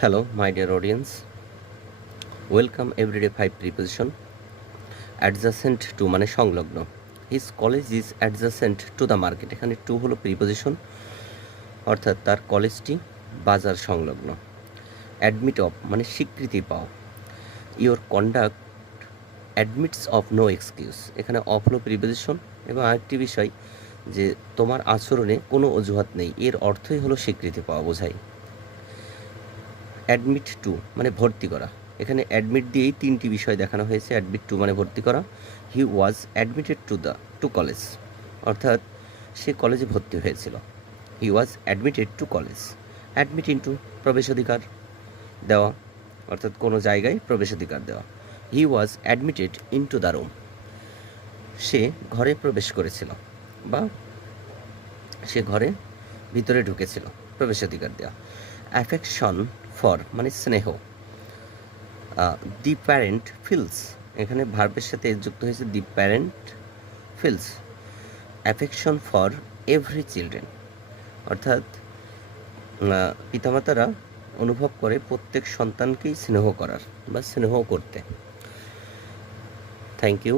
Hello, my dear audience. Welcome everyday 5 preposition. Adjacent to মানে সংলগ্ন. His college is adjacent to the market. এখানে to হলো preposition, অর্থাৎ তার কলেজটি বাজার সংলগ্ন. Admit of মানে স্বীকৃতি পাও. Your conduct admits of no excuse. এখানে of হলো প্রিপোজিশন এবং আরেকটি বিষয় যে তোমার আচরণে কোনো অজুহাত নেই, এর অর্থই হলো স্বীকৃতি পাওয়া বোঝায়. অ্যাডমিট টু মানে ভর্তি করা. এখানে অ্যাডমিট দিয়েই তিনটি বিষয় দেখানো হয়েছে. অ্যাডমিট টু মানে ভর্তি করা. He was admitted to college, অর্থাৎ সে কলেজে ভর্তি হয়েছিল. He was admitted to college. Admit into প্রবেশাধিকার দেওয়া, অর্থাৎ কোনো জায়গায় প্রবেশাধিকার দেওয়া. He was admitted into the room. সে ঘরে প্রবেশ করেছিল বা সে ঘরে ভিতরে ঢুকেছিল, প্রবেশাধিকার দেওয়া. অ্যাফেকশন ফর মানে স্নেহ. দি প্যারেন্ট ফিলস, এখানে ভার্বের সাথে যুক্ত হয়েছে the parent feels affection for every children, অর্থাৎ পিতামাতারা অনুভব করে প্রত্যেক সন্তানকেই স্নেহ করার বা স্নেহ করতে. Thank you.